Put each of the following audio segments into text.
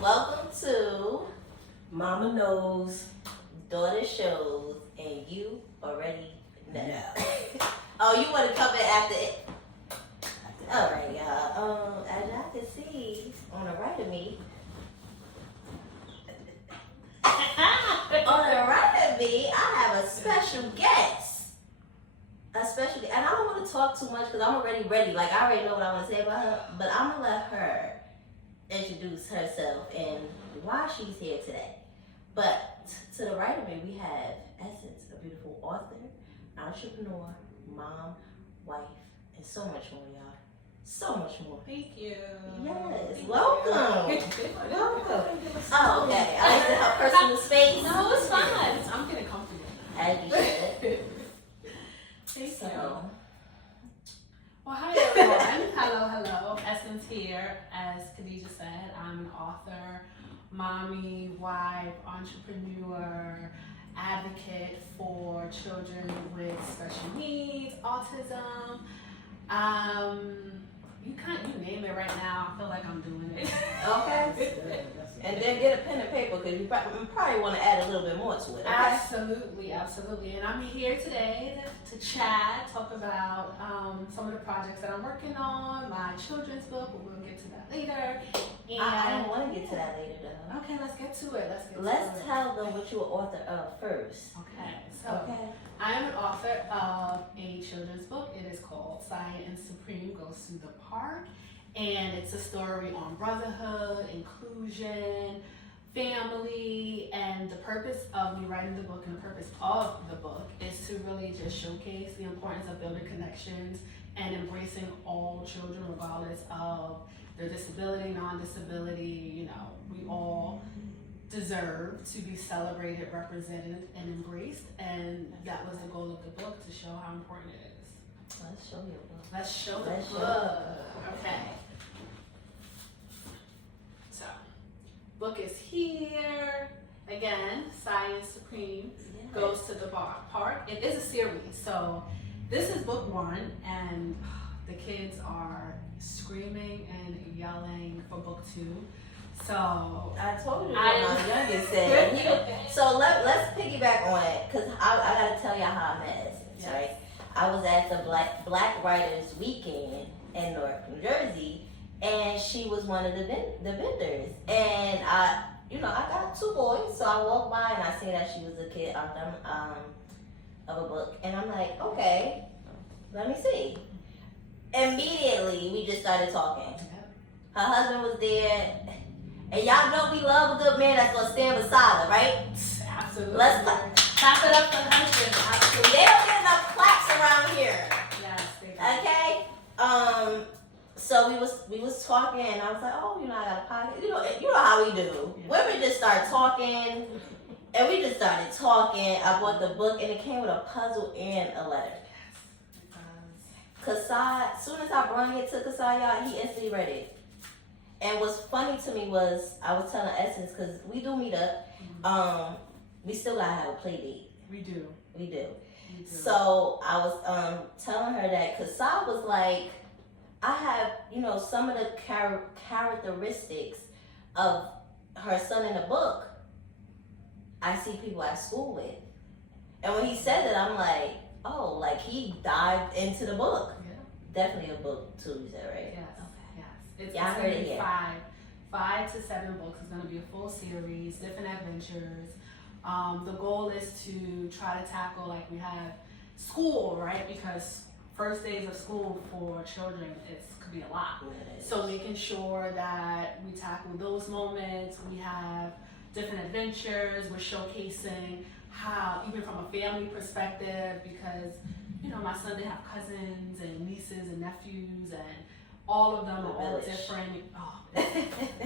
Welcome to Mama Knows, Daughter Shows, and you already know. Oh, you want to come in after it? All right, y'all. As y'all can see on the right of me, I have a special guest. And I don't want to talk too much because I'm already ready. Like, I already know what I want to say about her, but I'm going to let her introduce herself and why she's here today. But to the right of me, we have Essie, a beautiful author, entrepreneur, mom, wife, and so much more, y'all. So much more. Thank you. Yes, Thank welcome. You. Welcome. Oh, okay. I like to have personal space. No, it's fine. I'm getting comfortable. As you should. Thank So, you. Well, hi everyone. Hello. Essence here. As Khadija said, I'm an author, mommy, wife, entrepreneur, advocate for children with special needs, autism. You name it right now. I feel like I'm doing it. okay. And then get a pen and paper because you probably want to add a little bit more to it. Okay? Absolutely. And I'm here today to chat, talk about some of the projects that I'm working on, my children's book, but we'll get to that later. And I don't want to get to that later though. Okay, let's get to it. Let's tell them what you're author of first. Okay, so I am an author of a children's book. It is called Science Supreme Goes to the Park. And it's a story on brotherhood, inclusion, family, and the purpose of me writing the book and the purpose of the book is to really just showcase the importance of building connections and embracing all children regardless of their disability, non-disability. We all deserve to be celebrated, represented, and embraced, and that was the goal of the book, to show how important it is. Let's show your book. Let's show the book. Okay. So, book is here. Again, Science Supreme Goes to the Park. It is a series. So, this is book one, and the kids are screaming and yelling for book two. So, I told you what my youngest said. So, let's piggyback on it because I got to tell y'all how I met Essence, right? I was at the Black Writers Weekend in Newark, New Jersey, and she was one of the vendors. And I got two boys, so I walked by and I seen that she was a kid author of a book, and I'm like, okay, let me see. Immediately, we just started talking. Her husband was there, and y'all know we love a good man that's gonna stand beside her, right? Absolutely. Let's clap it up for the husband. Absolutely. They don't get enough claps around here. Yes, they do. Okay. So we was talking, and I was like, oh, I got a podcast. You know how we do. Yeah. Women just start talking, and we just started talking. I bought the book, and it came with a puzzle and a letter. Yes. Kasai, as soon as I brought it to Kasai, y'all, he instantly read it. And what's funny to me was I was telling Essence, because we do meet up. We still gotta have a play date. We do. So I was telling her that Kasai was like, I have, some of the characteristics of her son in the book, I see people at school with. And when he said it, I'm like, oh, like he dived into the book. Yeah. Definitely a book too, you said, right? Yes. Okay. Yes. It's yeah, I heard it. Five to 7 books. It's going to be a full series, different adventures. The goal is to try to tackle, like, we have school, right? Because first days of school for children, could be a lot. So making sure that we tackle those moments. We have different adventures. We're showcasing how, even from a family perspective, because, my son, they have cousins and nieces and nephews, and all of them are all different. Oh,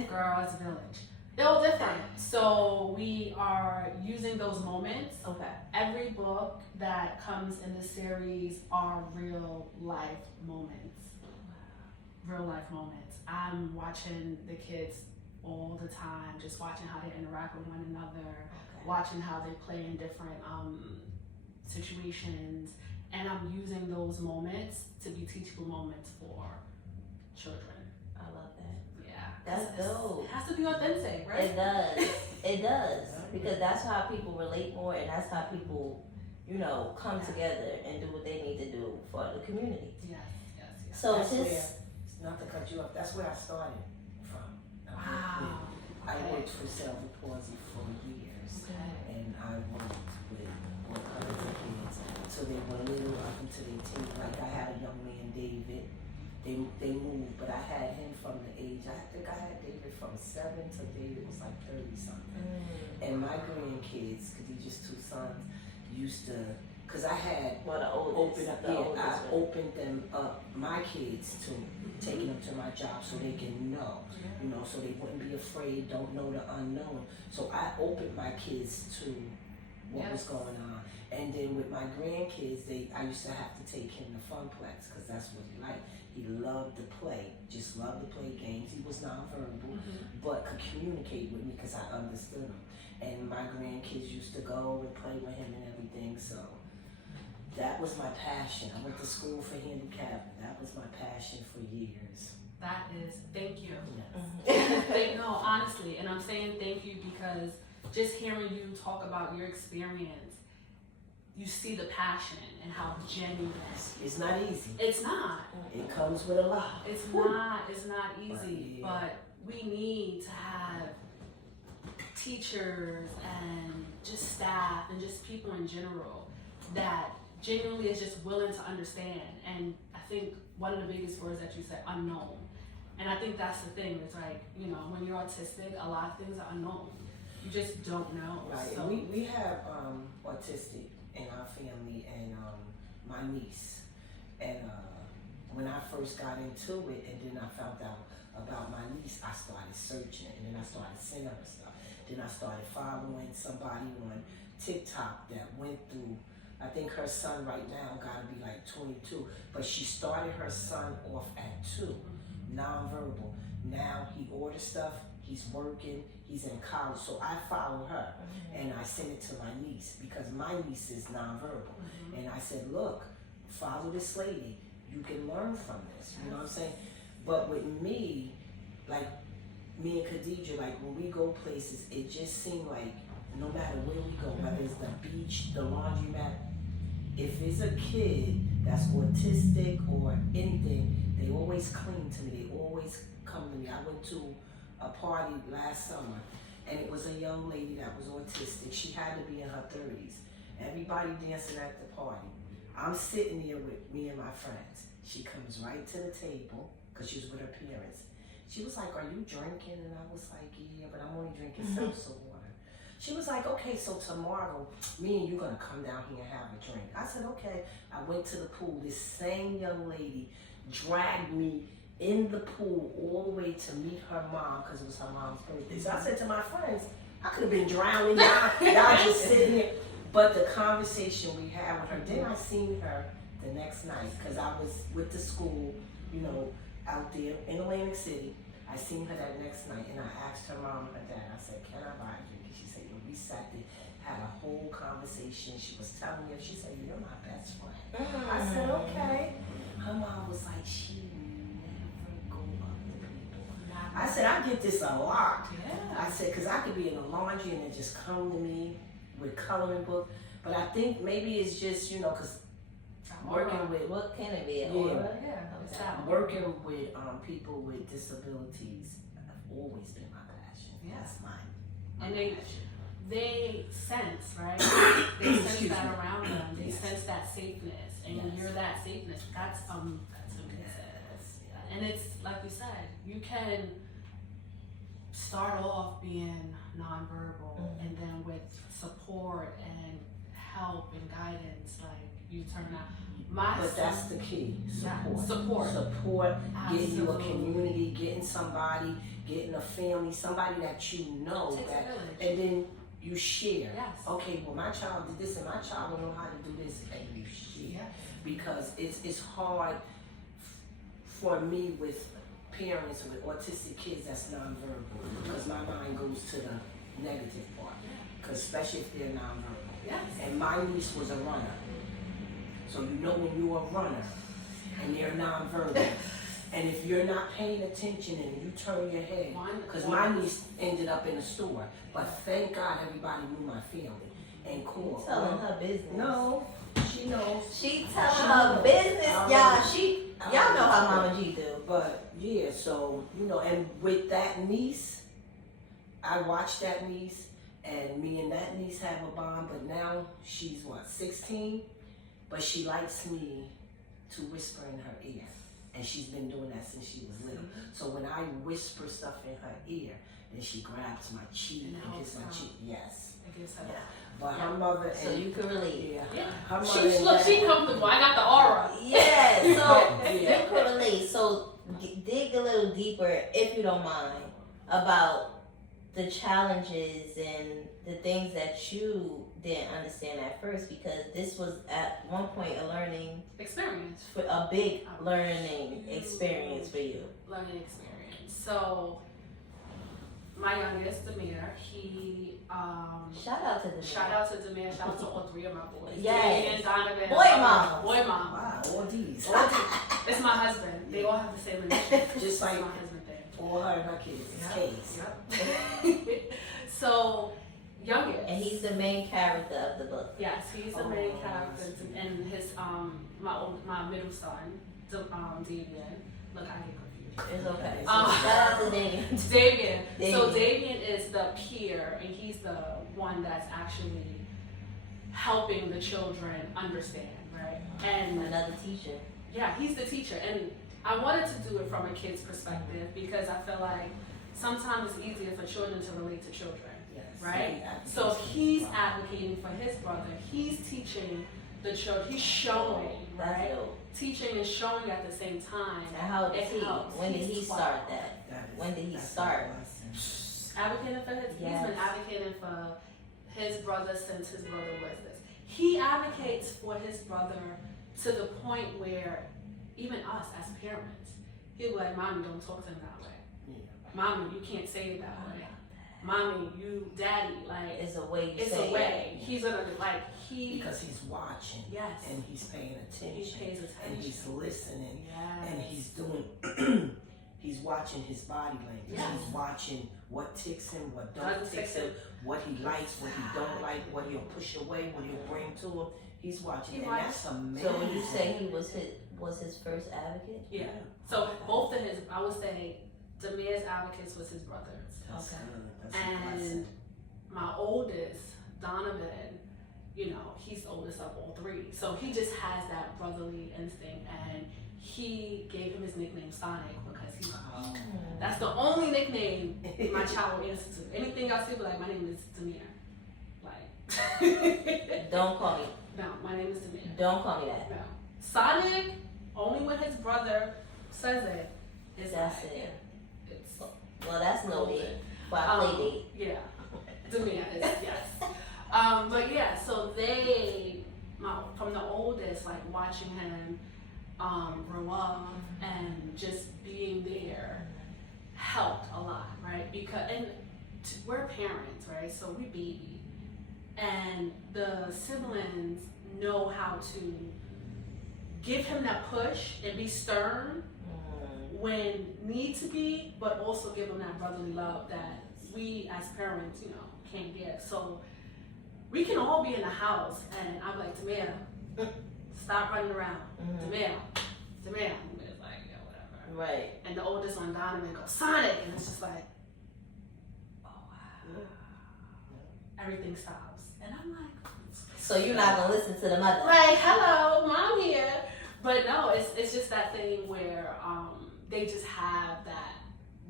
girl, it's a village. They're all different. So we are using those moments. Okay. Every book that comes in the series are real life moments. Real life moments. I'm watching the kids all the time, just watching how they interact with one another, watching how they play in different situations, and I'm using those moments to be teachable moments for children. I love that. Yeah. That's dope. It has to be authentic, right? It does. It does. Because that's how people relate more, and that's how people, come together and do what they need to do for the community. Yes. So not to cut you off, that's where I started from. Wow. I worked for cerebral palsy for years, and I worked with other kids. So they were little up until they teen. Like I had a young man, David. They moved, but I had him from the age. I think I had David from 7 to David was like 30 something. And my grandkids, because he's just 2 sons, used to. Because I had opened them up, my kids, to taking them to my job so they can know, so they wouldn't be afraid, don't know the unknown. So I opened my kids to what was going on. And then with my grandkids, I used to have to take him to Funplex because that's what he liked. He loved to play, just loved to play games. He was nonverbal, but could communicate with me because I understood him. And my grandkids used to go and play with him and everything, so. That was my passion. I went to school for handicap. That was my passion for years. That is, thank you. Yes. No, honestly, and I'm saying thank you because just hearing you talk about your experience, you see the passion and how genuine. It's not easy. It's not. It comes with a lot. It's not easy, but we need to have teachers and just staff and just people in general that genuinely is just willing to understand. And I think one of the biggest words that you said, unknown. And I think that's the thing. It's like, when you're autistic, a lot of things are unknown. You just don't know. Right. So. We have autistic in our family, and my niece. And when I first got into it, and then I found out about my niece, I started searching, and then I started sending her stuff. Then I started following somebody on TikTok that went through. I think her son right now gotta be like 22, but she started her son off at 2, nonverbal. Now he orders stuff, he's working, he's in college, so I follow her and I send it to my niece because my niece is nonverbal. And I said, look, follow this lady, you can learn from this, you know what I'm saying? But with me, like me and Khadija, like when we go places, it just seemed like no matter where we go, whether it's the beach, the laundromat, if it's a kid that's autistic or anything, they always cling to me. They always come to me. I went to a party last summer, and it was a young lady that was autistic. She had to be in her 30s. Everybody dancing at the party. I'm sitting there with me and my friends. She comes right to the table, because she was with her parents. She was like, are you drinking? And I was like, yeah, but I'm only drinking seltzer water. She was like, okay, so tomorrow, me and you gonna come down here and have a drink. I said, okay. I went to the pool. This same young lady dragged me in the pool all the way to meet her mom, because it was her mom's birthday. So I said to my friends, I could have been drowning, y'all just sitting here. But the conversation we had with her, then I seen her the next night, because I was with the school, out there in Atlantic City. I seen her that next night, and I asked her mom and her dad, I said, can I buy a drink? And she said, we sat there, had a whole conversation. She was telling me, she said, you're my best friend. I said, okay. Her mom was like, she never go up to people. I said, I get this a lot. Yeah. I said, because I could be in the laundry and it just come to me with coloring book. But I think maybe it's just, because working with, what can it be? Working with people with disabilities have always been my passion. Yeah. That's mine. And they sense, right? They sense that around them. They sense that safeness, and when you're that safeness, that's amazing. Yes. And it's like you said, you can start off being nonverbal, and then with support and help and guidance, like you turn out. But that's the key. Support. Support. Getting you a community, getting somebody, getting a family, somebody that you know that, and then you share. Yes. Okay, well my child did this and my child don't know how to do this, and you share. Yes. Because it's hard for me with parents with autistic kids that's nonverbal, because my mind goes to the negative part, because especially if they're nonverbal. Yes. And my niece was a runner. So when you're a runner and they're nonverbal, And if you're not paying attention and you turn your head, because my niece ended up in the store, but thank God everybody knew my family and called. Telling her business. No, she knows. She telling her business, y'all. Y'all know how Mama G do. But yeah, so and with that niece, I watched that niece, and me and that niece have a bond. But now she's 16, but she likes me to whisper in her ear. And she's been doing that since she was little. So when I whisper stuff in her ear, then she grabs my cheek and gets my cheek. Yes. It gives her. Yeah. But her mother. So you can relate. Yeah. Her mother. She comfortable. I got the aura. Yeah. So you can relate. So dig a little deeper, if you don't mind, about the challenges and the things that you didn't understand at first, because this was at one point a learning experience, for a big learning experience for you. Learning experience. So my youngest, Demir, he shout out to Demir. Shout out to Demir. Shout out to all three of my boys. Yes. And Donovan. Boy mom. Boy mom. Wow, all these. It's my husband. They all have the same initials. Just like my husband thing. All her and her kids. It's Case. Yep. So youngest. And he's the main character of the book. Yes, he's the main character, and his my middle son, Davian. Look, I get confused. It's okay. Shout out to Davian. Davian. So Davian is the peer, and he's the one that's actually helping the children understand, right? And another teacher. Yeah, he's the teacher, and I wanted to do it from a kid's perspective because I feel like sometimes it's easier for children to relate to children. Right? So he's advocating for his brother. He's teaching the children. He's showing, right? Teaching and showing at the same time. And how did he? Helps. When did he start that? When did he start? Advocating for his. Yes. He's been advocating for his brother since his brother was this. He advocates for his brother to the point where even us as parents, he'll be like, "Mommy, don't talk to him that way. Yeah. Mommy, you can't say it that way. Mommy, you, daddy, like it's a way. It's a way. He's gonna because he's watching. Yes. And he's paying attention. He pays attention. And he's listening. Yes. And he's doing. He's watching his body language. Yes. He's watching what ticks him, what don't tick him, what he likes, what he don't like, what he'll push away, what he'll bring to him. He's watching, and that's amazing. So when you say he was his first advocate? Yeah. So both of his, I would say, Demir's advocates was his brothers. Okay. And my oldest, Donovan, he's the oldest of all three. So he just has that brotherly instinct, and he gave him his nickname Sonic because that's the only nickname my child will answer to. Anything else, he'll be like, my name is Demir. Like, don't call me. No, my name is Demir. Don't call me that. No. Sonic, only when his brother says it, is that's like, it. It's well, that's noted. But I play date. Yeah. Demir is, yes. But yeah, so from the oldest, like watching him grow up and just being there helped a lot, right? Because we're parents, right? So we baby, and the siblings know how to give him that push and be stern when need to be, but also give him that brotherly love that we as parents, can't get. So we can all be in the house, and I'm like, Demir, stop running around. Demir. Demir's like, yeah, whatever. Right. And the oldest one, Donovan, goes, Sonic, and it's just like, oh wow. Everything stops, and I'm like, so you're not gonna listen to the mother? Like, hello, mom here. But no, it's just that thing where they just have that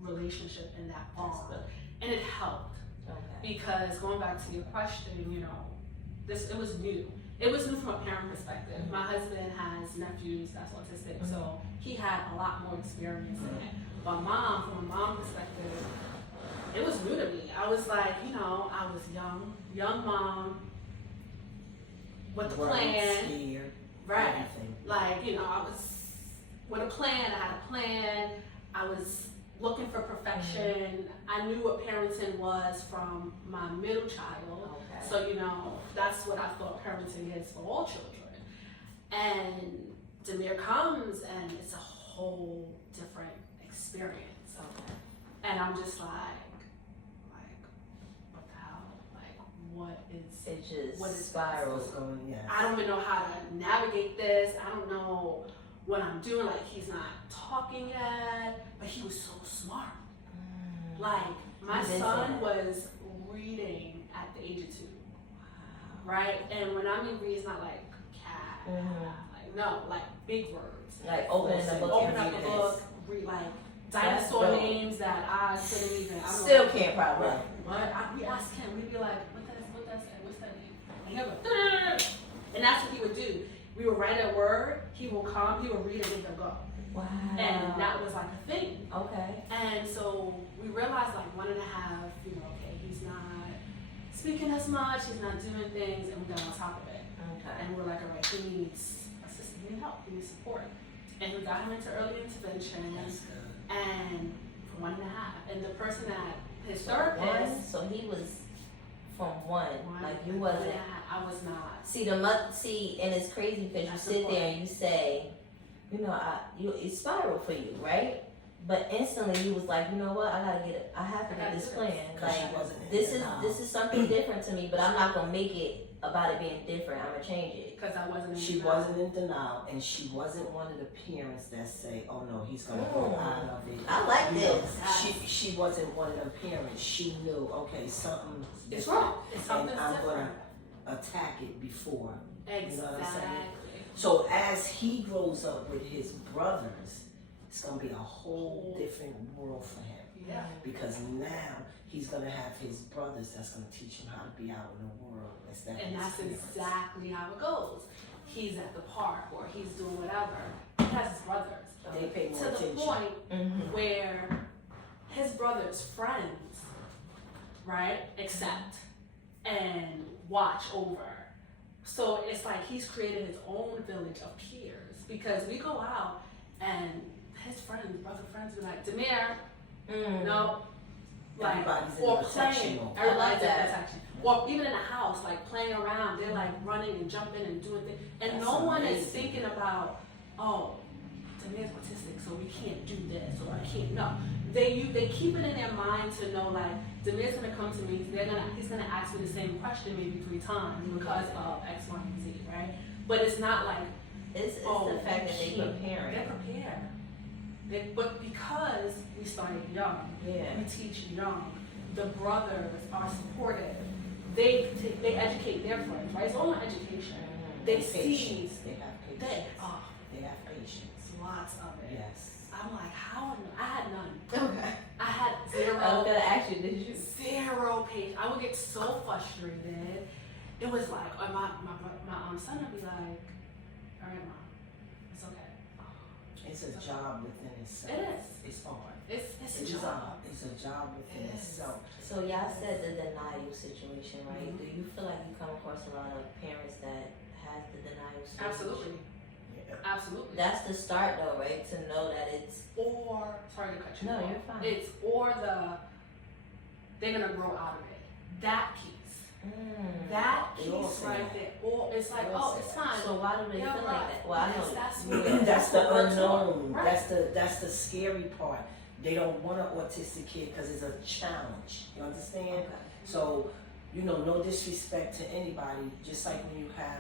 relationship and that bond, and it helped. Okay. Because going back to your question, it was new. It was new from a parent perspective. My husband has nephews that's autistic, so he had a lot more experience in it. But from a mom perspective, it was new to me. I was like, I was young mom with a plan. Right. Everything. Like, I was with a plan. I had a plan. I was looking for perfection. I knew what parenting was from my middle child. Okay. So, that's what I thought parenting is for all children. And Demir comes, and it's a whole different experience. Okay. And I'm just like, what the hell? Like, what is, It just what is spirals. Going, yeah. I don't even know how to navigate this. I don't know what I'm doing. Like, he's not talking yet, but he was so smart. Like, my son was reading at the age of 2. Right? And when I mean read, it's not like cat, like, no, like big words. Like opening the book Open and up read the this. book, read like dinosaur dope. names that I couldn't even, I don't Still know. can't probably. But we asked him, we'd be like, what that say? What's that name? And he'll go, and that's what he would do. We would write a word, he will come, he will read it, and he'll go. Wow. And that was like a thing. Okay. And so we realized like 1.5, okay, he's not speaking as much, he's not doing things, and we got on top of it. Okay. And we're like, all right, he needs assistance, he needs help, he needs support. And we got him into early intervention, That's good. and for 1.5. And the person that, his So therapist, so he was from 1. Like you 1.5, wasn't. I was not. See, and it's crazy because you That's the sit there point. and you say, it spiraled for you, right? But instantly you was like, you know what? I have to get this plan. Because she Like wasn't in this denial. is something different to me, but I'm not gonna make it about it being different. I'm gonna change it. Because I wasn't in She denial. wasn't in denial, and she wasn't one of the parents that say, "Oh no, he's gonna grow out of it." I like You know, this. she wasn't one of them parents. She knew, okay, something It's wrong. It's and something I'm different. gonna attack it before. Exactly. You know what I'm saying? So as he grows up with his brothers, it's gonna be a whole different world for him. Yeah. Because now he's gonna have his brothers that's gonna teach him how to be out in the world instead of And his that's parents. exactly how it goes. He's at the park or he's doing whatever. He has his brothers. They pay more To the attention. point where his brother's friends, right, accept and watch over. So it's like he's created his own village of peers because we go out and his friends, brother friends, be like, Demir, no, like, Everybody's in or protection playing, mode. everybody's in that. protection. Or even in the house, like playing around, they're like running and jumping and doing things. And That's no one is amazing. thinking about, oh, Demir's autistic, so we can't do this, or I can't, no. They keep it in their mind to know, like, Demir's gonna come to me, he's gonna ask me the same question maybe 3 times because of X, Y, and Z, right? But it's not like, It's oh, the fact that they can't. preparing. They're prepared. But because we started young, Yeah. we teach young, the brothers are supportive. They educate their friends, right? It's all an education. They see, patience. They have patience. They have patience. lots of it. Yes. I'm like, how? I had none. Okay. I had I was gonna ask you, did you? zero patience. I would get so frustrated. It was like, or my son would be like, all right, mom, it's okay. It's a job within itself. It is. It's hard. It's It's a job. It's a job within It is. itself. So y'all said the denial situation, right? Do you feel like you come across a lot of parents that has the denial situation? Absolutely. Yeah. Absolutely. That's the start though, right? To know that it's Or, sorry to cut you No, off. you're fine. It's they're gonna grow out of it. That piece. That They all piece say right that. there. Or it's like, They all oh, say it's that. fine. So why do they Yeah, feel right. like that? Well, I Yes, know. that's Yeah. what- That's the what we're taught. unknown. Right. That's the scary part. They don't want an autistic kid because it's a challenge. You understand? Okay. So, no disrespect to anybody. Just like when you have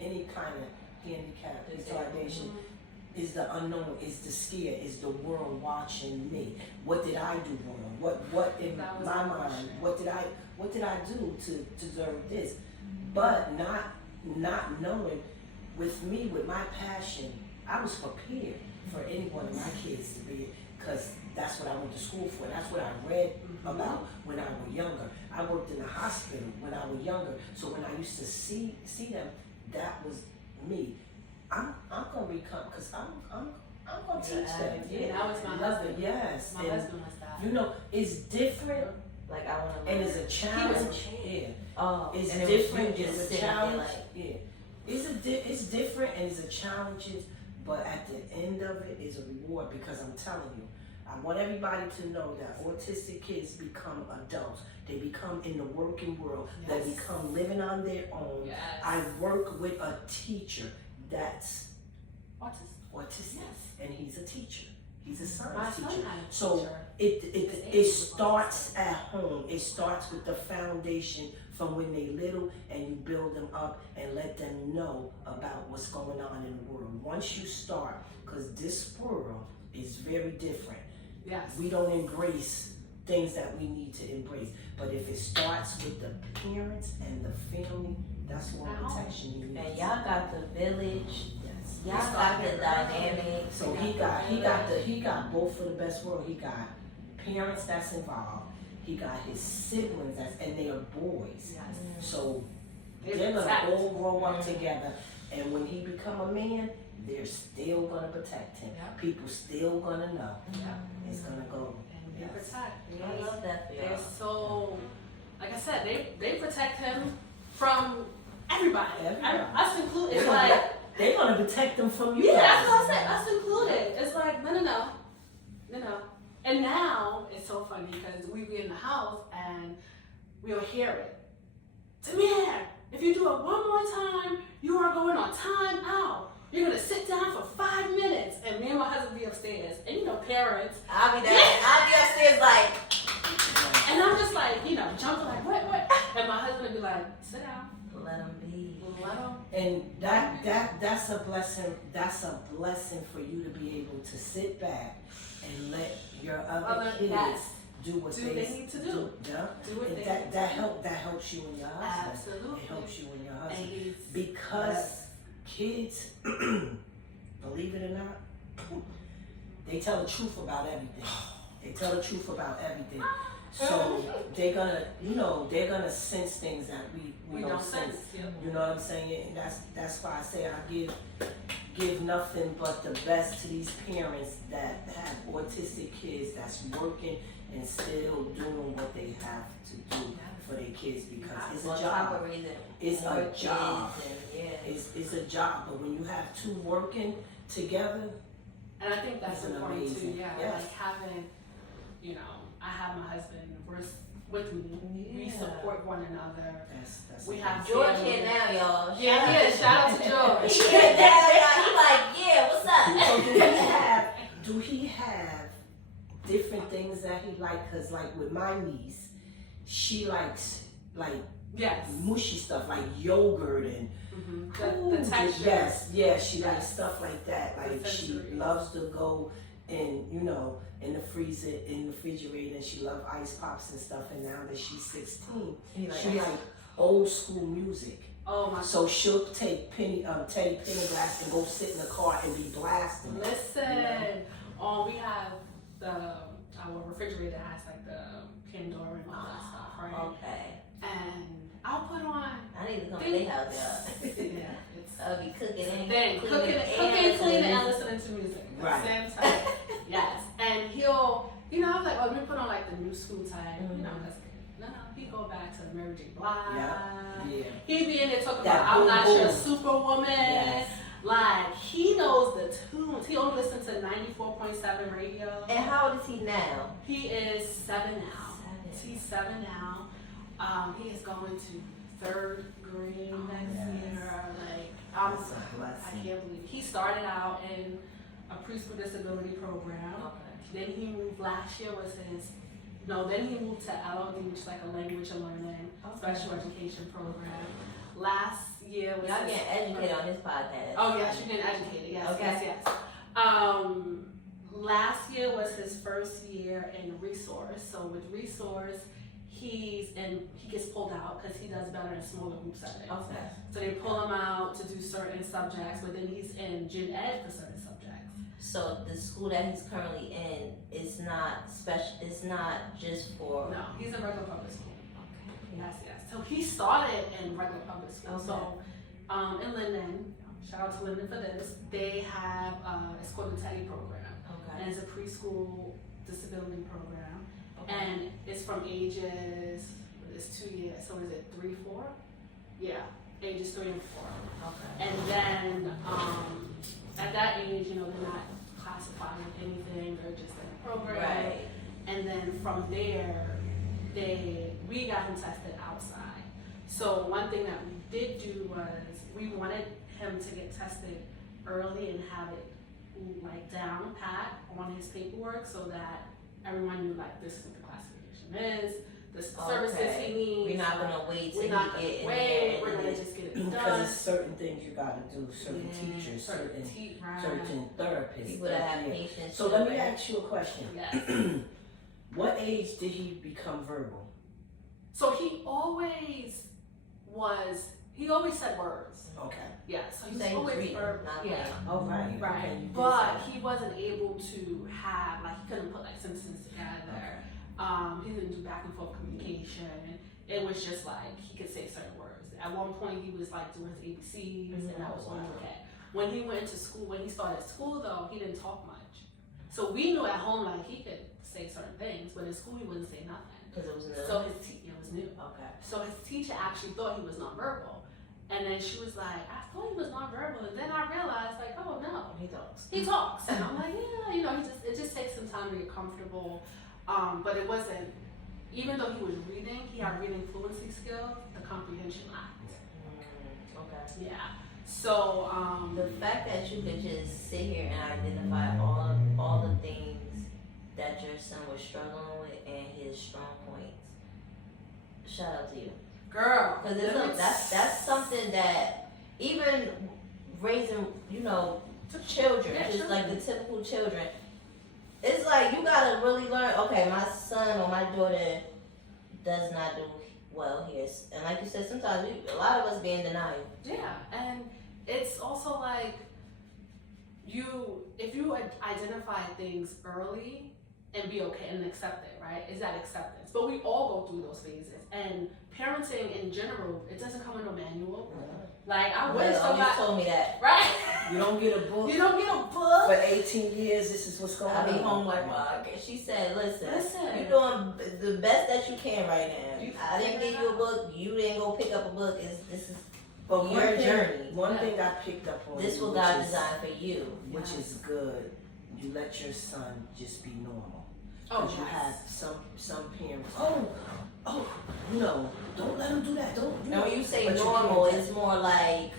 any kind of handicap, retardation, is the unknown, is the scare, is the world watching me? What did I do wrong? What in That was my the mind? question. What did I do to deserve this? But not knowing, with me, with my passion, I was prepared for any one of my kids to be, because that's what I went to school for. That's what I read about when I was younger. I worked in a hospital when I was younger, so when I used to see them, that was me. I'm gonna become, because I'm gonna teach them. Yeah, that was my Love husband. it, yes. My And, husband was that. it's different Like I want to. and it's a challenge. Yeah. Oh, It's and it was different. you It's just a sitting there challenge. like, Yeah, it's different and it's a challenge, but at the end of it is a reward, because I'm telling you, I want everybody to know that autistic kids become adults. They become in the working world. Yes. They become living on their own. Yes. I work with a teacher that's autistic, Yes. and he's a teacher. He's a My science son teacher. had a So teacher. it starts at home. It starts with the foundation from when they little, and you build them up and let them know about what's going on in the world. Once you start, because this world is very different. Yes. We don't embrace things that we need to embrace. But if it starts with the parents and the family, that's more protection you need. And y'all got the village. Yes. Y'all got the dynamic. So he got both of the best world. He got parents that's involved. He got his siblings and they are boys. Yes. So They they're gonna protect. all grow up together. And when he become a man, they're still gonna protect him. Yep. People still gonna know. Yep. It's gonna go. And they Yes. protect. I love that for They're y'all. so, like I said, they protect him from everybody. Everybody. Us included. It's like, They're gonna protect them from you yeah, guys. that's what I said. Us included. It's like, no. And now it's so funny because we be in the house and we'll hear it. Tamir, if you do it one more time, you are going on time out. You're gonna sit down for 5 minutes, and me and my husband be upstairs. And parents. I'll be there. I'll be upstairs like. And I'm just like, jumping like, what? And my husband would be like, sit down. Let them be. Let them. And that's a blessing. That's a blessing for you to be able to sit back and let your other kids do what they need to do. Yeah. Do what And they that helps you and your husband. Absolutely. It helps you and your And husband he's because kids, believe it or not, they tell the truth about everything. They tell the truth about everything. So they're gonna sense things that we don't sense. You know what I'm saying? And that's why I say I give nothing but the best to these parents that have autistic kids that's working and still doing what they have to do for their kids because it's a job. It's a job. It's a job. But when you have two working together, and I think that's it's important amazing. too. Yeah, Yes. like having, I have my husband. We're with me. We support one another. that's We have George family. here now, y'all. Yeah, shout out to George. He here now, y'all. He like, yeah, what's up? So do he have different things that he like? Cause like with my niece, she likes Yes. mushy stuff like yogurt and The texture. Yes, she likes stuff like that. Like she sensory. loves to go and in the freezer, in the refrigerator, and she loves ice pops and stuff. And now that she's 16, she like old school music. Oh my. So she'll take Teddy Pendergrass and go sit in the car and be blasting. Listen, we have our refrigerator has like the Pandora and all that stuff, right? Okay. And I'll put on. I need to come to their house, y'all. Yeah, it's I'll be cooking and then cooking, and cleaning, and listening to music. Right. At the same time. Yes. And he'll, I'm like, let me put on like the new school type, because he go back to Mary J. Blige. Yeah. He be in there talking That about I'm not boom, your boom. superwoman. Yes. Like he knows the tunes. He only listens to 94.7 radio. And how old is he now? He is 7 now. He's 7 now. He is going to 3rd grade next year. Like That's a I blessing. can't believe it. He started out in a preschool disability program. Then he moved. Last year was his. No, then he moved to LOD, which is like a language and learning special education program. Last year was. Y'all getting educated on this podcast. Oh yes, you're getting educated. Yes, Okay. yes. Last year was his first year in resource. So with resource, he gets pulled out because he does better in smaller group settings. Okay. So they pull him out to do certain subjects, but then he's in gen ed for certain subjects. So the school that he's currently in is not special. It's not just for. No, he's in regular public school. Yes. So he started in regular public school. Okay. So in Linden, shout out to Linden for this, they have it's called the Teddy program. Okay. And it's a preschool disability program. And it's from ages, it's 2 years, so is it 3, 4? Yeah, ages 3 and 4. Okay. And then at that age, they're not classified as anything, they're just in a program. Right. And then from there, we got him tested outside. So one thing that we did do was we wanted him to get tested early and have it like down pat on his paperwork so that everyone knew like this is what the classification is, this is the services he needs. We're not gonna wait till we're not he get in gonna there. wait. We're gonna just get it done. Because there's certain things you gotta do, certain teachers, certain therapists. People that have patience. So let me ask you a question. Yes. What age did he become verbal? So he always said words. Okay. Yeah, so You he say was always reading, verbal. not Yeah. playing. Oh, right. Right. Okay, you did But say that. he wasn't able to have, like, he couldn't put like sentences together. He didn't do back and forth communication. It was just like he could say certain words. At one point he was like doing his ABCs and that was all okay. When he went to school, when he started school though, he didn't talk much. So we knew at home like he could say certain things, but in school he wouldn't say nothing. Because it was new. So it was new. Okay. So his teacher actually thought he was nonverbal. And then she was like, I thought he was nonverbal. And then I realized, like, oh no, He talks. he talks. And I'm like, yeah, it just takes some time to get comfortable. But it wasn't, even though he was reading, he had reading fluency skills, the comprehension lacked. Okay. Yeah. So, The fact that you could just sit here and identify all the things that your son was struggling with and his strong points. Shout out to you. girl, Because that's something that even raising, children, Yeah, just sure. like the typical children, it's like you gotta really learn, okay, my son or my daughter does not do well here. And like you said, sometimes a lot of us be in denial. yeah, and it's also like if you identify things early and be okay and accept it, right? Is that acceptance? But we all go through those phases, and parenting in general, it doesn't come in a manual. Like I wish You somebody, told me that. right? You don't get a book. You don't get a book. For 18 years, this is what's going on. I be home like, well, she said, listen, Listen. you're doing the best that you can right now. You I didn't figure give it you a out. book. You didn't go pick up a book. This is But your journey. One thing I picked up on. This you, what which God is- designed for you. Which is good. You let your son just be normal. Oh, Because you have some parents. Oh, no! Don't let him do that. Don't. And when you say But you normal, can't. it's more like,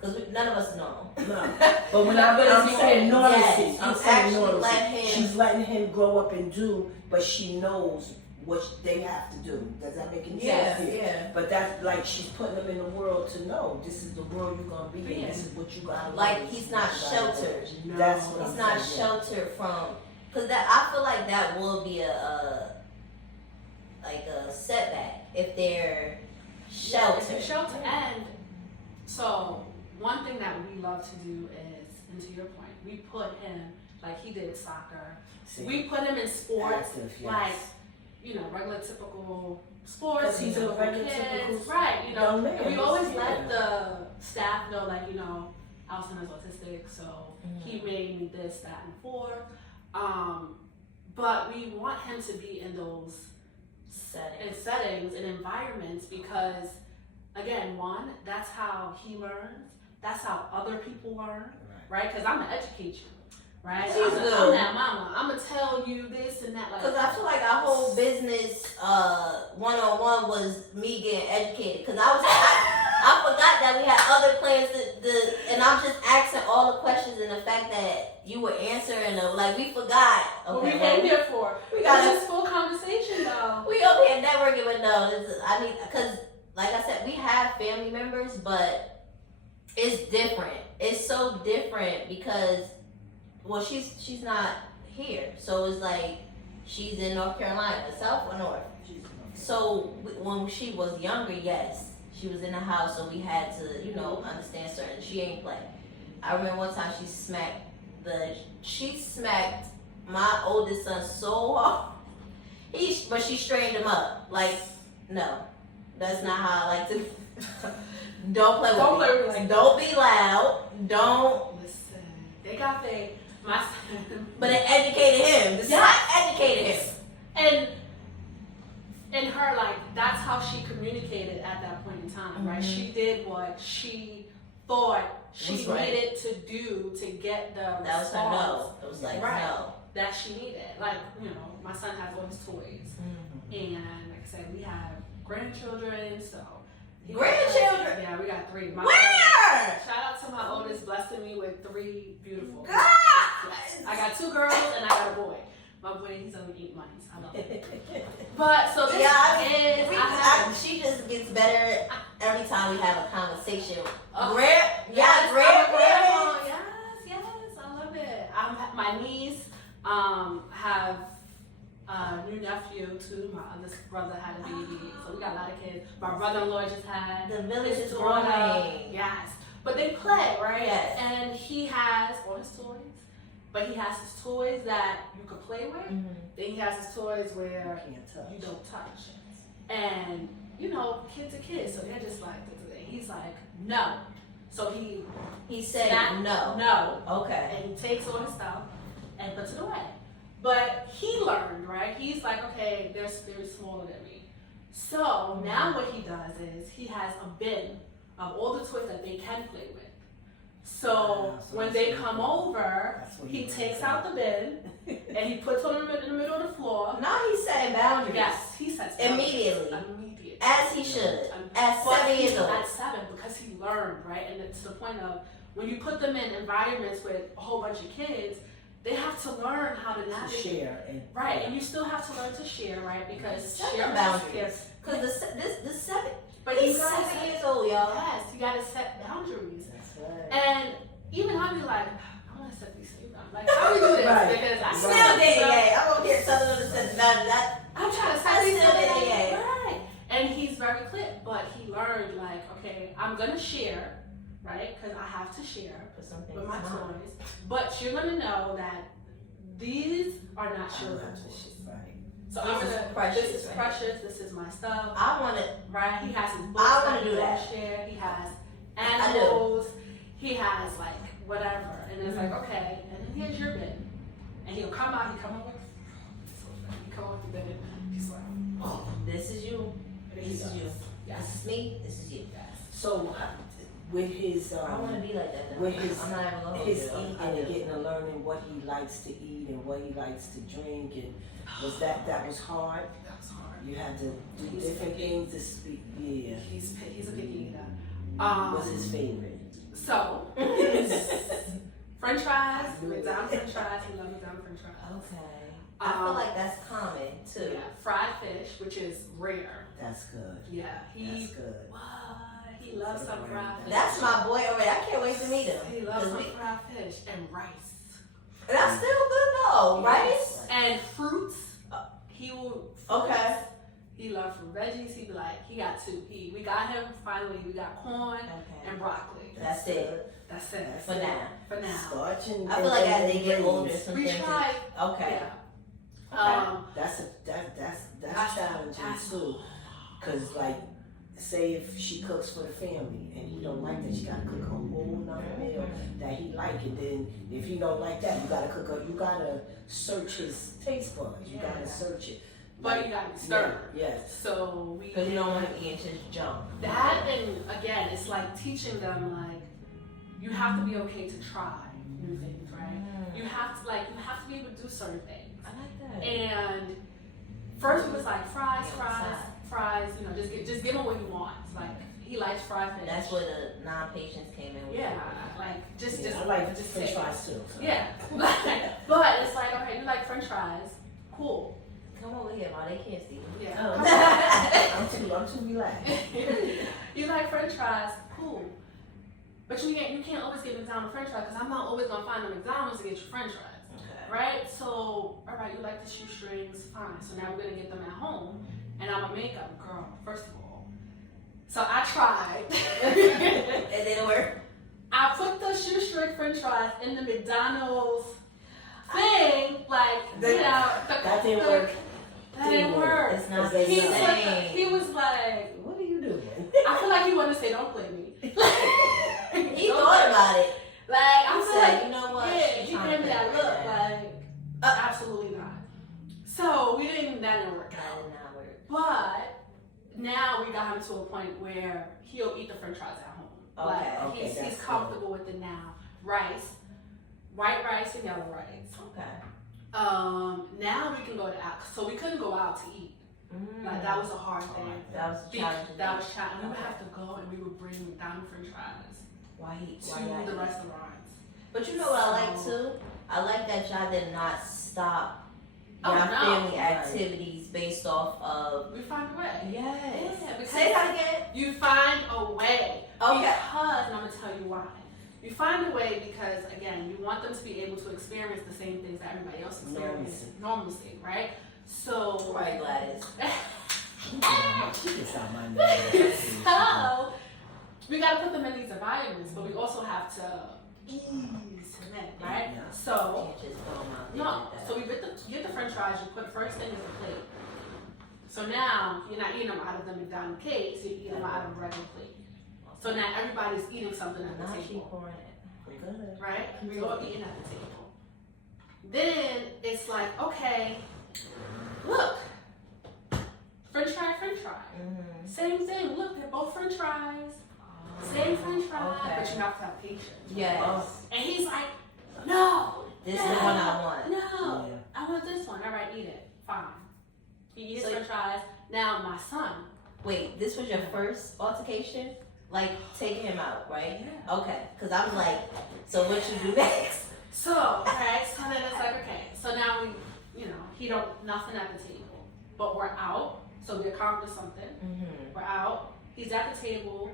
because none of us is normal. No. But when I'm saying normalcy, Yes, I'm you saying actually normalcy. let him- She's letting him grow up and do, but she knows what they have to do. Does that make any sense? here? Yeah. But that's like she's putting them in the world to know this is the world you're gonna be in. Yeah. This is what you gotta. Like learn, this he's is not what you gotta do. sheltered. No. That's what He's I'm not saying, yeah. sheltered from, because I feel like that will be a setback if they're sheltered. Shelter. And so one thing that we love to do is, and to your point, we put him, like he did soccer. See, We put him in sports, active, yes. like, regular typical sports. 'Cause he's a typical regular kids, typical right, young man. And we always Yeah. let the staff know, like, Alison is autistic, so he may need this, that, and four. But we want him to be in those settings and environments because, again, one, that's how he learns. That's how other people learn, right? Because I'm an educator, right? She's I'm good. that mama. I'm gonna tell you this and that. Because I feel like our whole business one-on-one was me getting educated. Because I forgot that we had other plans and I'm just asking all the questions and the fact that you were answering them. Like, we forgot. what we Okay, came here for. we It's gotta- just full conversation, though. we over here networking, but no, because like I said, we have family members, but it's different. It's so different because, well, she's not here, so it's like she's in North Carolina, South or North. So when she was younger, yes, she was in the house, so we had to, understand certain. She ain't play. I remember one time she smacked my oldest son so hard. But she strained him up. Like, no, that's not how I like to. Don't play with me. me. Don't be loud. Don't. Listen, they got my son. But it educated him. The slap educated him. And her, like, that's how she communicated at that point in time, right? She did what she thought she Was right. needed to do to get the That was her no. It was like Right. no. that she needed. Like, my son has all his toys. And like I said, we have grandchildren, so. Grandchildren? Yeah, we got 3. Where? Shout out to my oldest, blessing me with 3 beautiful. God. Yes. I got 2 girls and I got a boy. My boy, he's only 8 months. I love it. But so this is, she just gets better every time we have a conversation. Yes, I love it. My niece have a new nephew too. My other brother had a baby, so we got a lot of kids. My brother-in-law just had. The village is growing growing. up. Yes, but they play, right? Yes. And he has all his toys, but he has his toys that you could play with. Mm-hmm. Then he has his toys where Can't touch. you don't touch. And you know, kids are kids, so they're just like, he's like, no. So He said no. No. Okay. And he takes all his stuff and puts it away. But he learned, right? He's like, okay, they're smaller than me. So now what he does is he has a bin of all the toys that they can play with. So when they come over, he takes out the bin and he puts them in the middle of the floor. Now he's setting boundaries. Yes, he sets boundaries. Immediately. As he should. At 7 years old. At 7, because he learned, right? And it's the point of when you put them in environments with a whole bunch of kids, they have to learn how to navigate. Share. Right, and you still have to learn to share, right? Because Share boundaries. Because the 7, but he's 7 years old, y'all. Yes, you gotta set boundaries. That's right. And even I'll be like, I want to set these things boundaries. Like, how do we do this? Right. Because I Still did, yeah. I'm over here telling them to set the boundaries. I'm trying to set I these still things did, boundaries. yeah. Right. And he's very clear, but he learned, like, okay, I'm gonna share, right? Because I have to share with my toys. But you're gonna know that these are not children's toys. Right. So This is precious. This is my stuff. I want it. Right? He has his books I that wanna he do won't that. share. He has animals. He has like whatever. And it's like, okay, and then here's your bin. And he'll come out, he come up with he come up with the bin. He's like, oh, This is you. This is you. Yes. This is me. This is you. So with his I want to be like that. Though. with his I'm not even gonna hold his you. eating and getting to learning what he likes to eat and what he likes to drink, and was that was hard? that was hard. You had to do He's different picky. things to speak. Yeah. He's a picky eater. What's his favorite? So French fries, McDonald's French fries. He loves McDonald's French fries. Okay. I feel like that's common too. Yeah, fried fish, which is rare. That's good. Yeah, That's good. What? He loves some fried fish. That's my boy over there. I can't wait to meet him. He loves 'Cause some fried fish and rice. That's still good though, right? And fruits. He will. Okay. He loves fruit. Veggies. He be like, he got 2. We got him finally. We got corn Okay. and broccoli. That's it. That's it. For now. For now. Starch and I feel like as they get older, greens. some We things. tried. Okay. Yeah. That's challenging too, cause like, say if she cooks for the family and he don't like that, she gotta cook a whole nother meal that he like, and then if he don't like that, you gotta search his taste buds. You gotta search it. But you gotta be stern. Yes. So we. Because you don't want to be into junk. That, and again, it's like teaching them, like, you have to be okay to try new things, right? You have to be able to do certain things. I like that. And first it was like fries, you know, just give him what he wants. Like, he likes fried fish. That's where the non-patients came in. With yeah, like just I like just French take fries too. So. Yeah, but it's like, okay, you like French fries, cool. Come over here, Ma. They can't see you. Yeah, I'm too relaxed. you like French fries, cool. But you can't always get McDonald's French fries because I'm not always gonna find a McDonald's to get you French fries. Okay. Right? So, all right, you like the shoestrings, fine. So now we're gonna get them at home, and I'm gonna make them, girl. First of all, so I tried. It didn't work. I put the shoestring French fries in the McDonald's thing, like That didn't work. That didn't work. It's not the He same. he was like, What are you doing? I feel like he wanted to say, "Don't play me." He thought about it. Like He I'm said, like, you know what? yeah, She's he trying gave to me that play look, that. like, absolutely not. So that didn't work That out. did not work. But now we got him to a point where he'll eat the French fries at home. Okay, Like he's that's comfortable with it now. Rice, white rice and yellow rice. Okay. Now we can go to out. So we couldn't go out to eat. Like that was a hard thing. That was challenging. That was challenging. We would have to go and we would bring McDonald's French fries Why to the restaurants. But you know what I like too? I like that y'all did not stop your no. family activities based off of. We find a way. Yes. Yeah, Say that again. You find a way. Okay. Because, and I'm going to tell you why. You find a way because, again, you want them to be able to experience the same things that everybody else experiences. Normalcy, right? So. Right, Gladys. She gets out my name. So, we got to put them in these environments, but we also have to ease them in, right? Yeah. So, You can't just throw them out there no. like that. So, we get the french fries, you put first thing is the plate. So now, you're not eating them out of the McDonald's cakes, you're eating them out of a regular plate. So now everybody's eating something at the Now she table. pouring it. Good. Right? We all eating at the table. Then it's like, okay, look, french fry. Mm-hmm. Same thing. Look, they're both french fries. Same french fry, Okay. but you have to have patience. Yes. And he's like, no. This is the one I want. No, Yeah. I want this one. All right, eat it. Fine. He eats So- french fries. Now my son. Wait, this was your first altercation? Like, taking him out, right? Yeah. Okay. Because I was like, so what you do next? So, right, so then it's like, okay, so now he don't, nothing at the table. But we're out, so we accomplished something. Mm-hmm. We're out, he's at the table.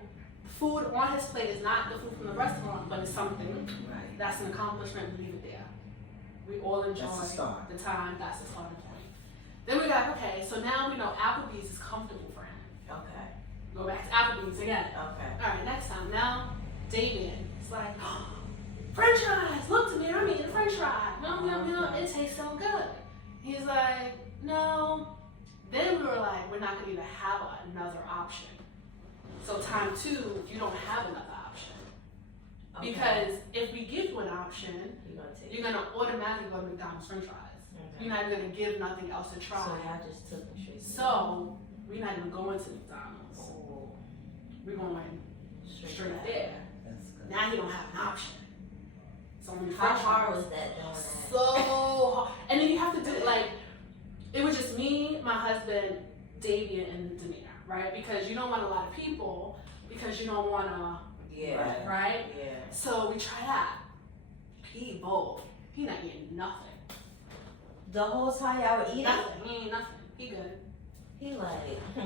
Food on his plate is not the food from the restaurant, but it's something. Right. That's an accomplishment, we leave it there. We all enjoy That's the start. the time, that's the starting point. Then we got, okay, so now we know Applebee's is comfortable for him. Okay. Go back to Applebee's again. Okay. All right, next time. Now, Damien, it's like, French fries. Look to me, I'm eating French fry. No, it tastes so good. He's like, no. Then we were like, we're not gonna even have another option. So time 2, you don't have another option. Okay. Because if we give you an option, You're gonna take you're gonna automatically go to McDonald's French fries. Okay. You're not even gonna give nothing else to try. So y'all just took them straight. So we're not even going to McDonald's. Oh, We're going straight back. there. That's good. Now you don't have an option. So when you How French hard fries, was that doing that? so hard. And then you have to do it like, it was just me, my husband, Davian, and Demeanor, right? Because you don't want a lot of people, because you don't want to, Yeah. right? Yeah. So we try that. He bold. He not eating nothing. The whole time y'all were eating? Nothing. He ain't nothing. He good. He like, He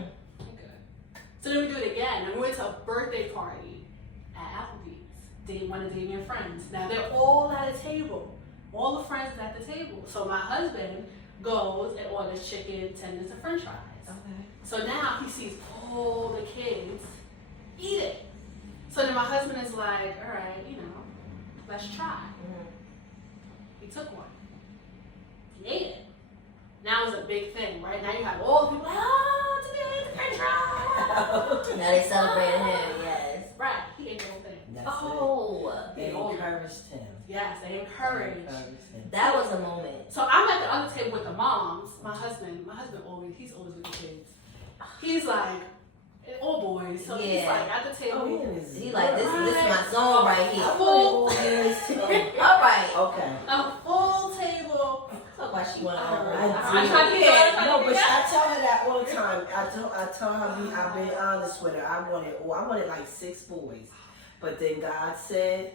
good. So then we do it again, and we went to a birthday party at Applebee's. One of Damien's friends. Now they're all at a table. All the friends is at the table. So my husband goes and orders chicken, tenders, and French fries. okay. So now he sees all the kids eat it. So then my husband is like, all right, let's try. Mm-hmm. He took one. He ate it. Now it's a big thing, right? Now you have all the people like, oh, today the French fries. Now they celebrated him, yes. Right, he ate the whole thing. That's Oh, it. They encouraged him. Yes, they They encouraged. encouraged him. that was a moment. So I'm at the other table with the moms. My husband he's always with the kids. He's like, all boys. So he's Yeah. like at the table. Oh, he is. He like, this is my zone right here. I Full- want it too. All right. Okay. A full table. Talk about she went I on. I'm trying to get No, but I tell her that all the time. I tell her I've been honest with her. I wanted like 6 boys, but then God said,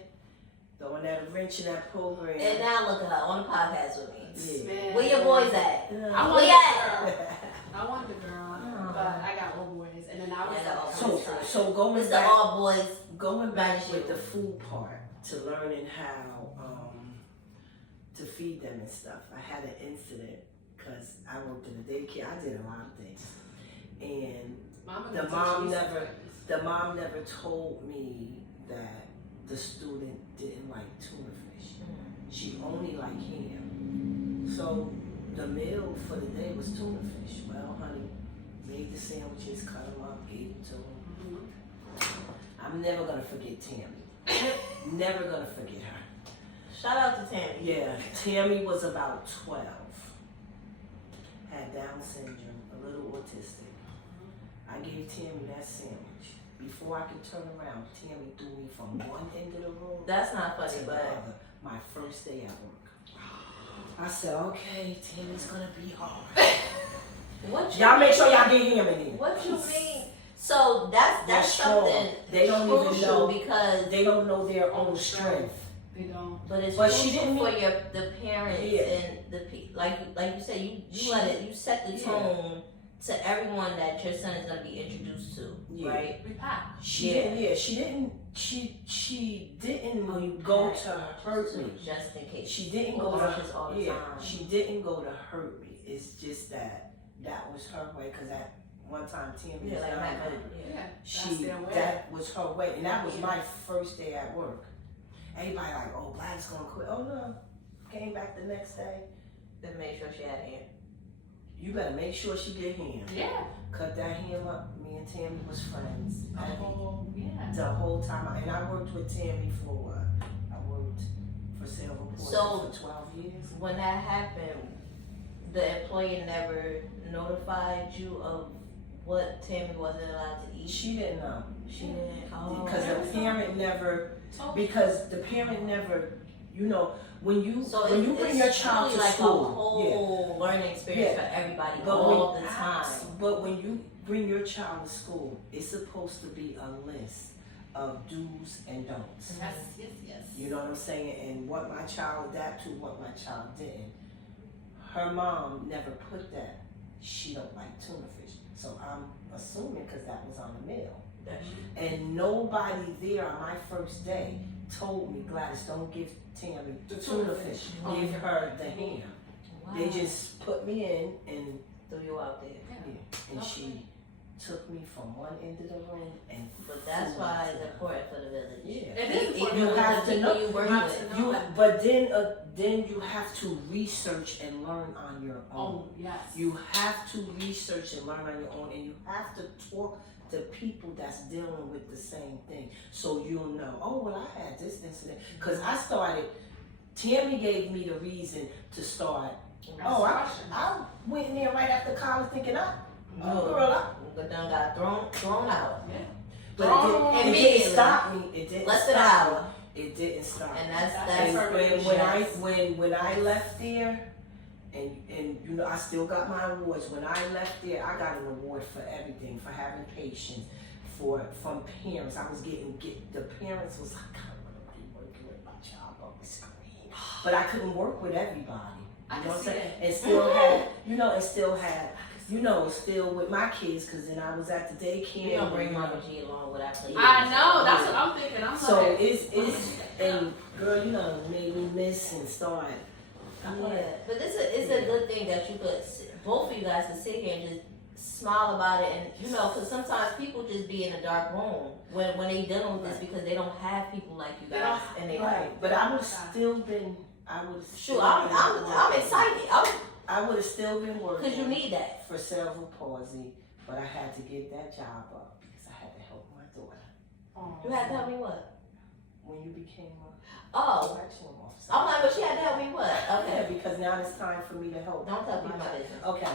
throwing that wrench in that program. And now look at her on the podcast with me. Yeah. Man. Where your boys at? I Where wanted you a at? girl. I wanted a girl, but I got all boys, and then I was Yeah, like, So going Mr. back, All Boys. going back with the food part to learning how to feed them and stuff. I had an incident because I worked in a daycare. I did a lot of things, and Mama the didn't mom teach me never- some things. the mom never told me that the student didn't like tuna fish. She only liked ham. So the meal for the day was tuna fish. Well, honey, made the sandwiches, cut them up, gave them to them. I'm never gonna forget Tammy. Never gonna forget her. Shout out to Tammy. Yeah, Tammy was about 12. Had Down syndrome, a little autistic. I gave Tammy that sandwich. Before I could turn around, Tammy threw me from one end of the room That's not to funny, the but other. My first day at work. I said, okay, Tammy's gonna be hard. what you Y'all make mean? sure y'all get him in here. What you mean? So that's They're strong. something They don't even crucial know. because They don't know their own strength. They don't. but it's But she crucial didn't for the parents and the like you said you set the tone to everyone that your son is going to be introduced to, right? She didn't go to hurt me. Just in case. She didn't go to all the time. She didn't go to hurt me. It's just that was her way. Because at one time, Tammy was not hurt me. That was her way, and that was my first day at work. Everybody like, oh, Gladys gonna quit. Oh no, came back the next day. Then make sure she had hair. You better make sure she get him. Yeah. Cut that hem up. Me and Tammy was friends. The whole time. And I worked with Tammy for what? I worked for Silver Port for 12 years. When that happened, the employer never notified you of what Tammy wasn't allowed to eat? She didn't know. She didn't. Oh. Because the parent never, you know, when you bring your child to like school, a whole learning experience for everybody all the time. But when you bring your child to school, it's supposed to be a list of do's and don'ts. Yes. You know what I'm saying? And what my child adapted to, what my child didn't. Her mom never put that. She don't like tuna fish. So I'm assuming because that was on the meal. And nobody there on my first day told me, Gladys, don't give Tammy the tuna fish. Give her the ham. Wow. They just put me in and threw you out there. Yeah. And she took me from one end of the room and. But that's why it's important for the village. Yeah. It is important. You have to know. You work with. But then you have to research and learn on your own. Oh, yes. You have to research and learn on your own, and you have to talk to people that's dealing with the same thing, so you'll know. Oh, well, I had this incident because I started. Tammy gave me the reason to start. I went in there right after college thinking, but then got thrown out. Yeah. But it didn't stop me. It didn't. Less than an hour. It didn't stop. And that's when I left there. And you know, I still got my awards. When I left there, I got an award for everything, for having patience, from parents. I was getting the parents was like, I want to be working with my child on the screen, but I couldn't work with everybody. You know what I'm saying? And still with my kids, because then I was at the daycare. You don't bring Mama G along with that. I know. That's what I'm thinking. It's and girl, you know, made me miss and start. Yeah, but it's a good thing that you could, both of you guys can sit here and just smile about it, and you know, because sometimes people just be in a dark room when they dealing with this because they don't have people like you guys in their life. But I would have still been. I'm excited. I would have still been working because you need that for cerebral palsy, but I had to give that job up because I had to help my daughter. You had to help me what? When you became a correctional officer. I'm like, but she had to help me what? Okay. Yeah, because now it's time for me to help. Don't tell people my business. Okay.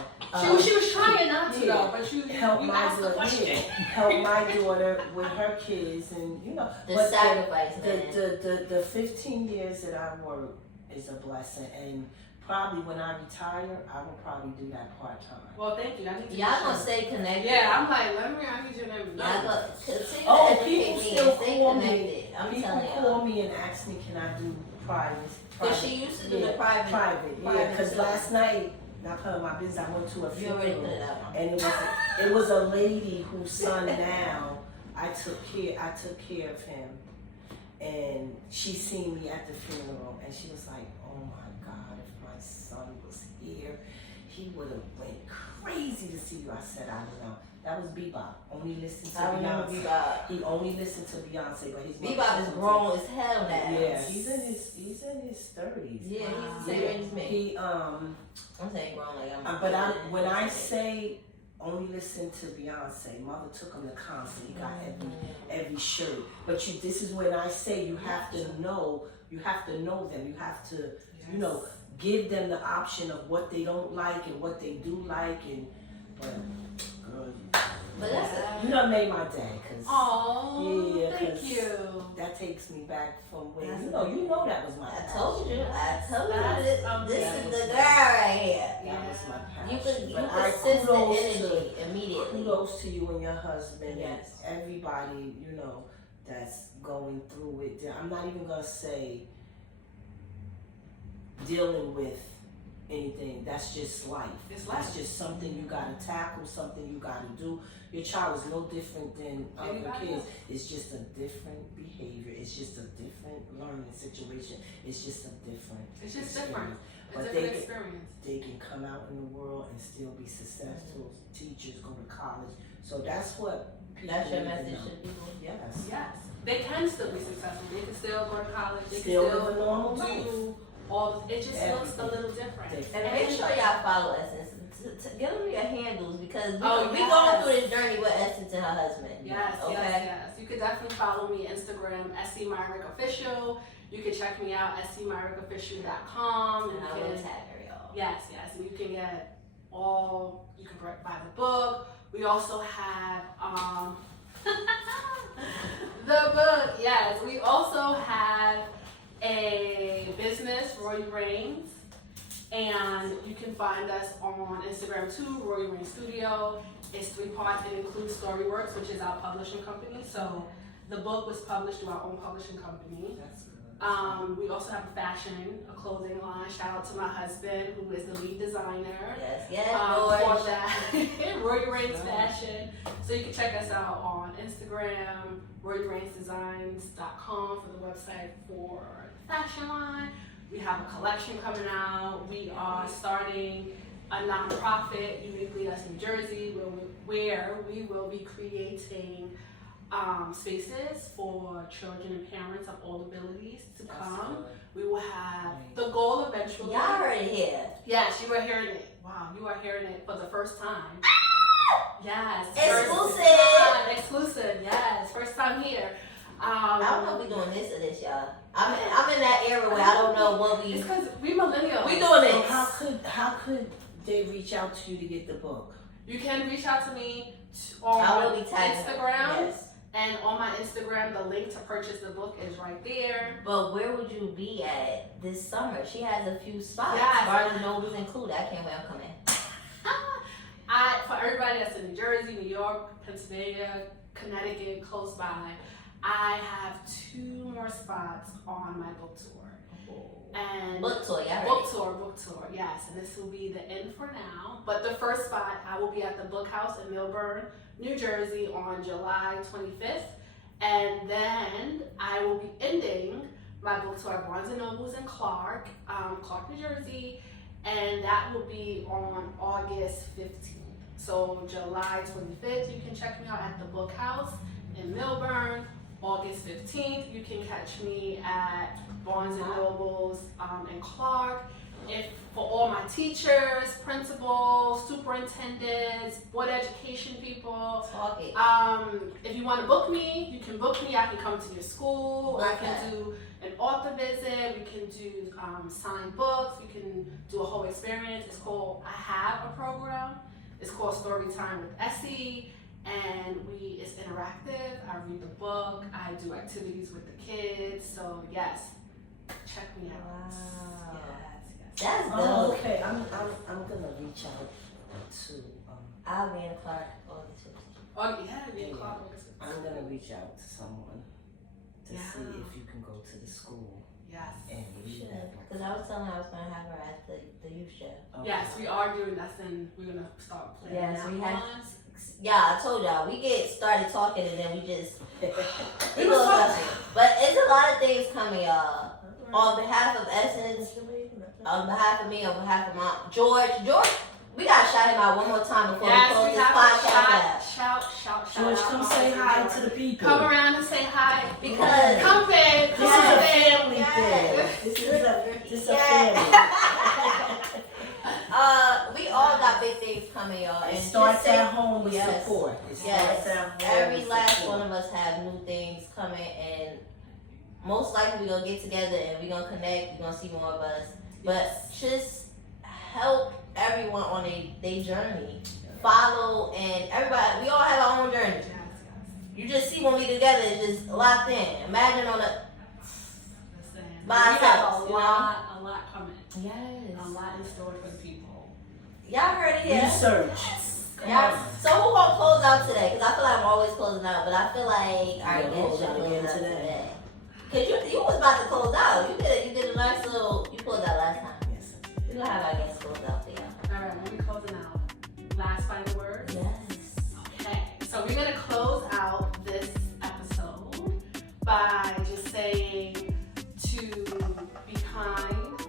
She was trying not to though, but you asked the question. Help my daughter with her kids, and you know the sacrifice. The 15 years that I worked is a blessing, and probably when I retire, I will probably do that part time. Well, thank you. Y'all gonna stay connected. Yeah, I'm like, I need your number. People still call me. People call me and ask me, can I do private? Because she used to do the private. Yeah, because last night, not putting my business, I went to a funeral. You already put it out. And it was a lady whose son now, I took care of him. And she seen me at the funeral, and she was like, oh my God, if my son was here, he would have went crazy to see you. I said, I don't know. That was Bebop. Only listened to Beyonce. Bebop. He only listened to Beyonce, but his Bebop is grown as hell now. Yeah, he's in his 30s. Yeah, he's the same age as me. I'm saying grown like I'm. When I say only listen to Beyonce, mother took him to concert. He got every shirt. But this is when I say you have to know. You have to know them. You have to, you know, give them the option of what they don't like and what they do like. But girl, but that's you done made my day, because Oh, Yeah, thank 'cause you. That takes me back from when That's you know that was my I passion. told you. That's This amazing. is the girl right here. That was my passion. You could But I sense the kudos energy immediately. Kudos to you and your husband Yes. and everybody, that's going through it. I'm not even gonna say dealing with anything. That's just life. It's life. That's just something you gotta tackle, something you gotta do. Your child is no different than other Anybody kids. else? It's just a different behavior. It's just a different learning situation. It's just a different It's just experience. different. But It's a they different can- experience. They can come out in the world and still be successful. Teachers go to college. So that's what people That's your need to message know. to people. Yes. Yes. They can still be successful. They can still go to college. They Still can live a normal life. do all. It just looks a Everything. little different. And make sure y'all follow Essence. Give them your handles because we yes. going through this journey with Essence and her husband. Yes, Okay. yes. You could definitely follow me Instagram, Essie Myrick Official. You can check me out, SCMyrickOfficial.com. And I will tag her, y'all. Yes, and you can get you can buy the book. We also have the book, yes. We also have a business, Roy Reigns, and you can find us on Instagram too, Roy Reigns Studio. It's 3 parts. It includes Storyworks, which is our publishing company. So the book was published through our own publishing company. That's good. We also have a clothing line. Shout out to my husband, who is the lead designer. Yes, For George. that, Roy Reigns Fashion. So you can check us out on Instagram, RoyReignsDesigns.com for the website for the fashion line. We have a collection coming out. We are starting a nonprofit, Uniquely Us New Jersey, where we will be creating spaces for children and parents of all abilities to come. We will have the goal eventually. Y'all heard it here. Yes, you are hearing it. Wow, you are hearing it for the first time. Yes. Exclusive, yes. First time here. I don't know if we doing this or this, y'all. I'm in that era where I don't know what we. It's because we millennials. We doing So this. how could they reach out to you to get the book? You can reach out to me I on will be tagging her. Instagram. Yes. And on my Instagram, the link to purchase the book is right there. But where would you be at this summer? She has a few spots. Yes. Barnes and Nobles included. I can't wait. I'm coming. For everybody that's in New Jersey, New York, Pennsylvania, Connecticut, close by, I have 2 more spots on my book tour. And Book tour, yeah. book tour, yes. And this will be the end for now. But the first spot, I will be at the Book House in Millburn, New Jersey on July 25th. And then I will be ending my book tour at Barnes & Nobles in Clark, New Jersey. And that will be on August 15th. So July 25th, you can check me out at the Book House in Millburn. August 15th, you can catch me at Barnes & Nobles in Clark. For all my teachers, principals, superintendents, board education people, Talk it. if you want to book me, you can book me. I can come to your school. I can Okay. do an author visit. We can do signed books. We can do a whole experience. I have a program. It's called Storytime with Essie. And it's interactive. I read the book. I do activities with the kids. So yes, check me out. Wow. Yes. That's dope. Oh, okay. I'm gonna reach out to I'll be in Clark August 15th. Oh yeah, Clark. I'm gonna reach out to someone to Yeah. see if you can go to the school Yes. and read that book. Because I was telling her I was going to have her at the youth show. Okay. Yes, we are doing that, and we're gonna start planning Yes, that we have. one. Yeah, I told y'all we get started talking and then we just We it was goes talking. up. But it's a lot of things coming, y'all. On behalf of Essence, on behalf of me, on behalf of my George, we gotta shout him out one more time before we Yes, close we this have podcast. to shout George, out come all say the hi George. to the people. Come around and say hi. Because Come babe, This come is a babe. family Yes. thing. This is a Yeah. family. We all got big things coming, y'all. It And starts just at home with yes. support. It Yes, starts at home every with last support. one of us have new things coming, and most likely we're gonna get together and we're gonna connect. You're gonna see more of us, but just help everyone on their journey. Follow, and everybody, we all have our own journey. Yes, yes. You just see see when we together is just locked in. Imagine on a Listen, by we have ourselves, a you know? lot coming. Yes. A lot in store for the people. Y'all heard it here. Research. Yeah. So who gonna close out today? Because I feel like I'm always closing out, but I feel like our Yeah, guest close should out close again out today. today. Because you was about to close out. You did a nice little, you closed out last time. Yes. We're gonna have our guest close out for y'all. All right, when we closing out, last final words. Yes. Okay, so we're gonna close out this episode by just saying to be kind,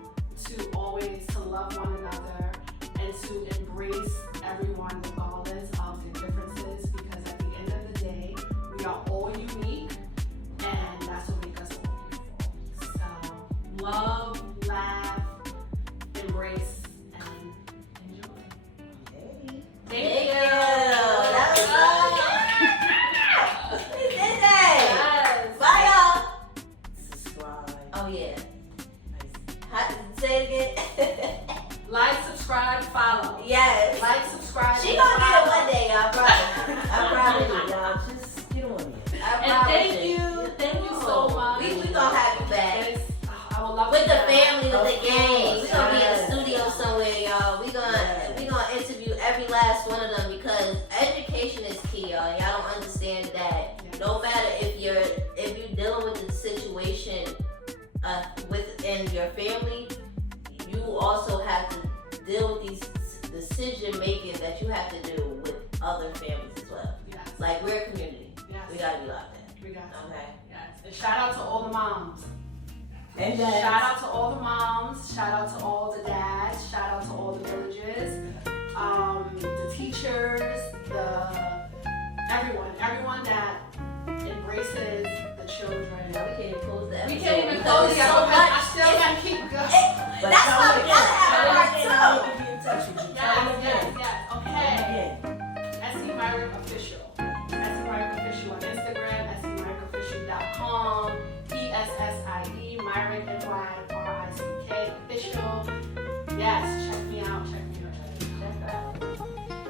to always to love one another, and to embrace everyone regardless of their differences, because at the end of the day, we are all unique, and that's what makes us all beautiful. So love, laugh, embrace, and enjoy. Hey. Thank you. That was fun. We did that. Yes. Bye, Subscribe. y'all. Oh, yeah. Nice. Say it again. Like, subscribe, follow. Yes. Like, subscribe. She gonna get it one day, y'all. I promise. I promise you. Y'all just get on it. I And promise thank you so much. We gonna have you back. It's- I would love With to the have- family, with Of the gang. course, We're gonna be in the yes. studio somewhere, y'all. We gonna interview every last one of them because education is key, y'all. Y'all don't understand that. Yes. No matter if you're dealing with the situation within your family, you also have to deal with these decision making that you have to do with other families as well. Yes. Like we're a community. Yes. We gotta be like that. We got you. Okay. Yes. And shout out to all the moms. And Shout out to all the moms. Shout out to all the dads. Shout out to all the villages. The teachers. Everyone that embraces the children. Now we can't even close the episode. We can't even because close it's it. so much. I still gotta keep going. But That's tell why them we gotta have a again. part Tell two. them again. Be in touch with you. Tell them Yes. again. Okay. Again. Essie Myrick Official. Essie Myrick Official on Instagram. EssieMyrickOfficial.com. ESSIE Myrick MYRICK Official. Yes, check me out.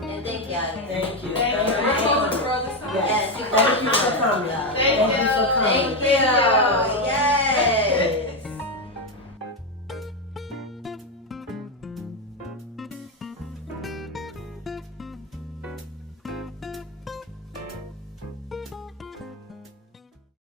And thank y'all again. Thank you. Thank you. We're closing the door this time. Yes, Thank you for coming. Thank you. for coming. Thank you.